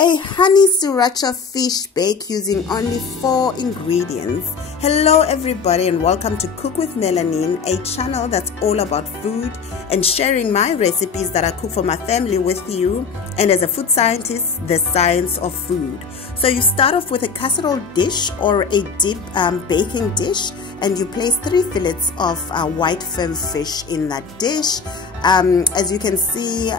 A honey sriracha fish bake using only 4 ingredients. Hello everybody and welcome to Cook with Melanine, a channel that's all about food and sharing my recipes that I cook for my family with you, and as a food scientist, the science of food. So you start off with a casserole dish or a deep baking dish, and you place 3 fillets of white firm fish in that dish. As you can see,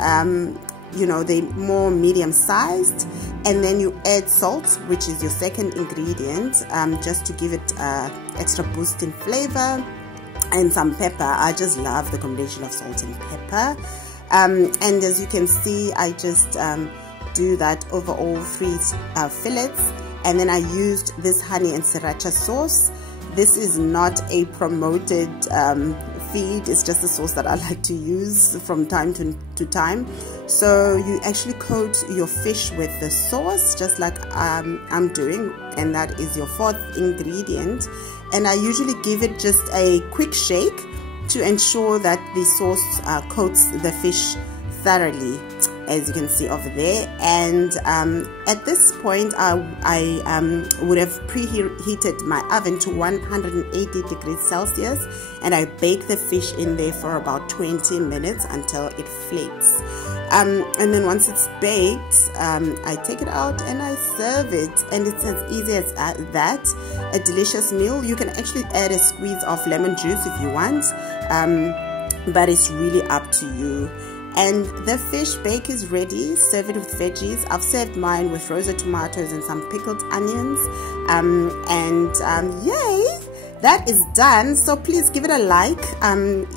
you know, they're more medium sized, and then you add salt, which is your second ingredient, just to give it extra boost in flavor, and some pepper. I just love the combination of salt and pepper, and as you can see, I just do that over all 3 fillets. And then I used this honey and sriracha sauce. This is not a promoted feed, it's just a sauce that I like to use from time to time. So you actually coat your fish with the sauce, just like I'm doing, and that is your 4th ingredient. And I usually give it just a quick shake to ensure that the sauce coats the fish thoroughly, as you can see over there. And at this point I would have preheated my oven to 180 degrees Celsius, and I bake the fish in there for about 20 minutes until it flakes. And then once it's baked, I take it out and I serve it, and it's as easy as that. A delicious meal. You can actually add a squeeze of lemon juice if you want, but it's really up to you. And the fish bake is ready. Serve it with veggies. I've served mine with roasted tomatoes and some pickled onions, yay, that is done. So please give it a like.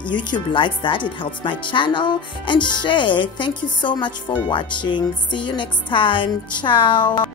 YouTube likes that, it helps my channel, and share. Thank you so much for watching. See you next time. Ciao.